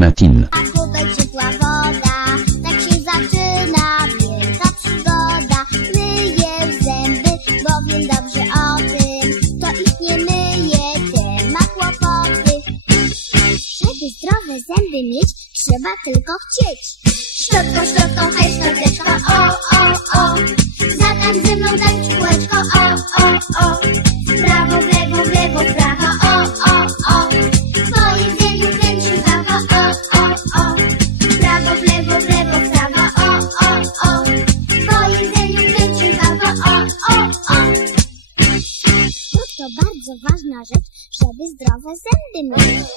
Metin. A kubek ciepła woda, tak się zaczyna wielka przygoda. Myję zęby, bo wiem dobrze o tym. To ich nie myje, ten ma kłopoty. Żeby zdrowe zęby mieć, trzeba tylko chcieć. Szczotką, szczotką, hej, szczoteczko, To bardzo ważna rzecz, żeby zdrowe zęby mieć.